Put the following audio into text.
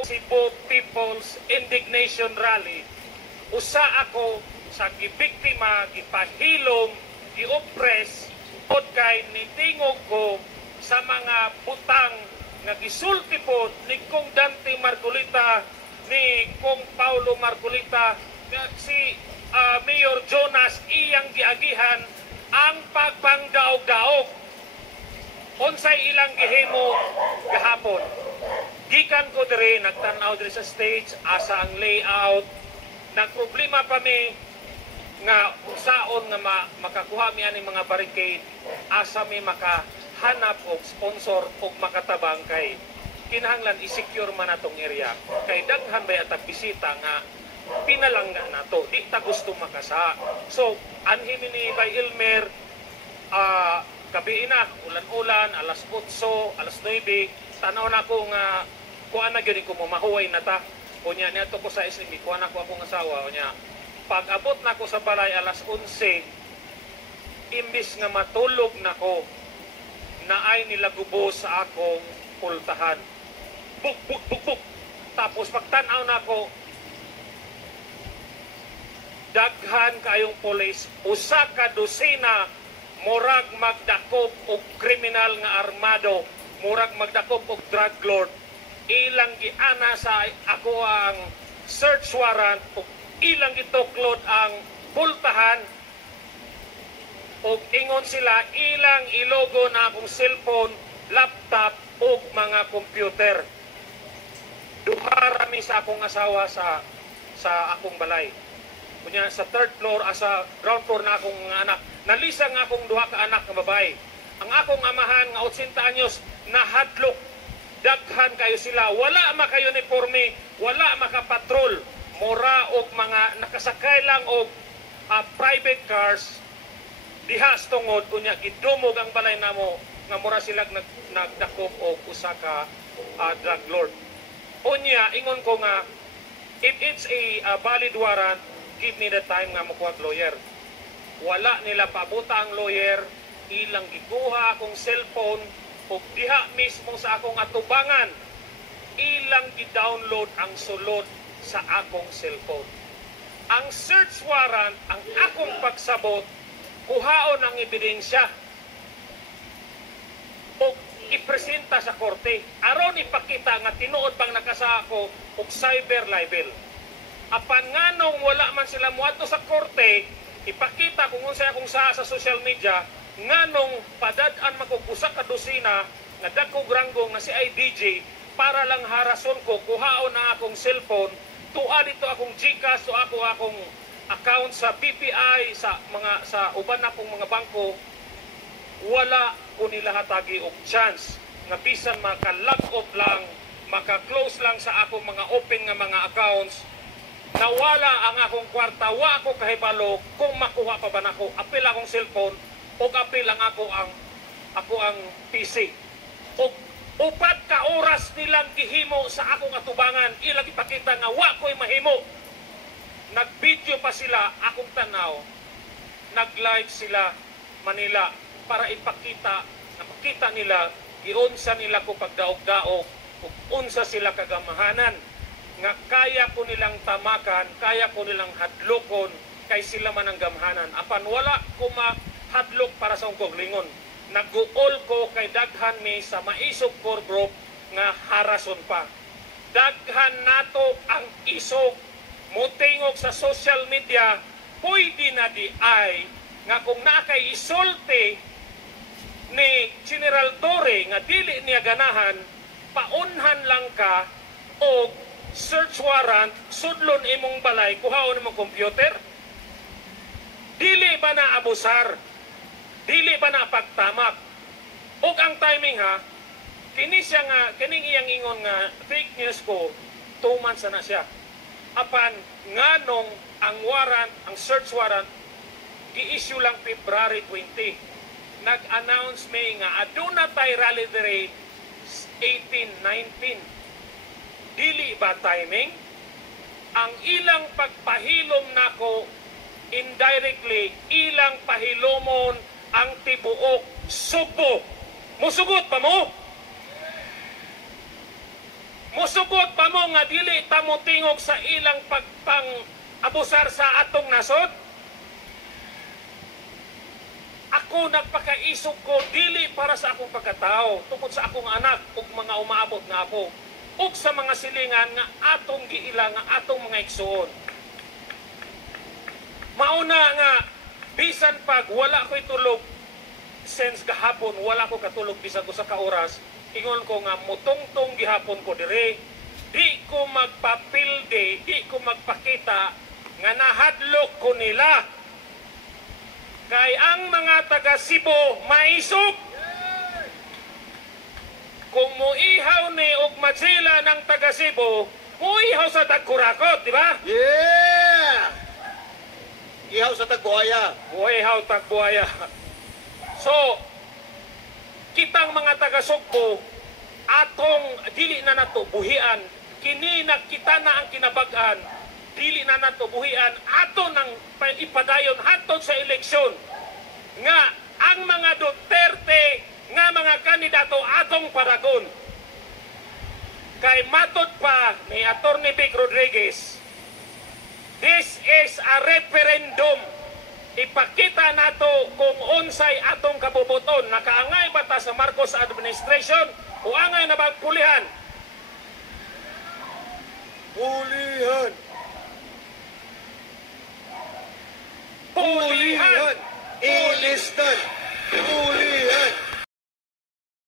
Cebu People's Indignation Rally, usa ako sa gibiktima, gipahilom, gioppress, pod kay nitingog ko sa mga butang nga gisulti po ni Kong Dante Marcolita, ni Kong Paulo Marcolita, si Mayor Jonas iyang giagihan ang pagpangdaog-daog. Unsay ilang gihimo gahapon. Gikan ko dire, nagtanaw dire sa stage, asa ang layout. Nagproblema pa mi nga usaon nga makakuha mi ani mga barricade, asa mi makahanap og sponsor og makatabang kay kinahanglan i-secure man atong area. Kay daghan ba atag bisita nga pinalangga nato, di ta gusto makasa. So, anhi ni by Elmer, gabi na, ulan-ulan, alas 8, alas 9, tanaw na ko nga kuha na gyud ko mamahuway na ta. Kunya niya to ko sa isling, kuha na ko akong asawa. Kunya, pag abot na ko sa balay alas 11, imbis nga matulog na ko, naay nilagubo sa akong pultahan. Buk, buk, buk, buk. Tapos pagtanaw na ko, daghan kayong polis, usa ka dosina, murag magdakop og kriminal nga armado, murag magdakop og drug lord. Ilang giana sa ako ang search warrant ug ilang gituklod ang pultahan ug ingon sila ilang ilogo na akong cellphone, laptop ug mga computer. Duha rami sa akong asawa sa akong balay. Kunya sa third floor, sa ground floor na akong anak. Nalisang akong duha ka anak nga babae. Ang akong amahan nga 80 anyos nahadlok. Daghan kayo sila, wala maka-uniforme, wala maka-patrol, mura og mga nakasakay lang og private cars, dihas tungod, unya gidumog ang balay namo, nga mura sila nagdakop og usa ka drug lord. Unya, ingon ko nga, if it's a valid warrant, give me the time nga makuha lawyer. Wala nila pabuta ang lawyer, ilang gikuha akong cellphone, o diha mismo sa akong atubangan, ilang gi-download ang sulod sa akong cellphone. Ang search warrant, ang akong pagsabot, kuhaon ang ebidensya o ipresenta sa korte. Aron ipakita nga tinuod pang nakasa ako og cyber libel. Apan nganong wala man sila muadto sa korte, ipakita kung unsay akong sa social media, nganong padad-an makukusa ka dosina nga dagkog ranggong nga si IDJ para lang harason ko, kuhaon na akong cellphone, tuwa dito akong GCash, tuwa akong account sa BPI, sa uban akong mga bangko, wala ko nila hatagi og chance nga bisan maka-log off lang, maka-close lang sa akong mga open nga mga accounts, nawala ang akong kwarta, wa ako kahibalo kung makuha pa ba nako, apil akong cellphone, o apil lang ako ang PC. O upat ka oras nilang gihimo sa akong atubangan, ilang ipakita nga wa ko'y mahimo. Nag-video pa sila, akong tanaw, nag-live sila Manila para ipakita, na makita nila, giunsa nila ko pagdaog-daog, ug unsa sila kagamahanan, nga kaya ko nilang tamakan, kaya ko nilang hadlokon, kay sila man ang gamhanan. Apan wala ko hadlok para sa ungkog lingon. Nag-uol ko kay daghan mi sa maisog core group nga harason pa. Daghan nato ang isog mutingog sa social media, pwede na di ay nga kung nakay isulti ni General Torre nga dili niya ganahan, paunhan lang ka o search warrant, sudlon imong balay, kuhaon imong computer. Dili ba na abusar? Dili ba na pagtamak? Ug ang timing ha, kining iyang ingon nga fake news ko, 2 months na siya. Apan nganong ang warrant, ang search warrant, gi-issue lang February 20. Nag-announce may nga aduna tay rally dire 18, 19. Dili ba timing? Ang ilang pagpahilom nako indirectly, ilang pahilomon ang tibuok Subo. Musugot pa mo? Musugot pa mo nga dili ta mo tingog sa ilang pagpang-abusar sa atong nasod? Ako nagpakaisog ko dili para sa akong pagkatao, tungkol sa akong anak ug mga umaabot nga ako, ug sa mga silingan nga atong giila nga atong mga igsoon. Mauna nga bisan pag wala ko'y tulog since gahapon, wala ko katulog bisan ko sa kaoras, ingon ko nga mutungtong gihapon ko dire, di ko magpapilde, di ko magpakita nga nahadlok ko nila. Kay ang mga taga Cebu maisog. Kung muihaw ni og matsila ng taga Cebu, muihaw sa Tagkurakot, di ba? Yeah! Ihaw sa Tagbuaya. Muihaw Tagbuaya. So, kitang mga taga Sugbo, atong dili na nato buhian, kini nakita na ang kinabag-an, dili na nato buhian, ato nang ipadayon hatod sa eleksyon nga ang mga Duterte nga mga kandidato atong paragon. Kay matod pa ni Atty. Vic Rodriguez, this is a referendum. Ipakita nato kung unsay atong kabubuton. Nakaangay ba ta sa Marcos administration o angay na bagpulihan? Pulihan! Pulihan! Ilistan!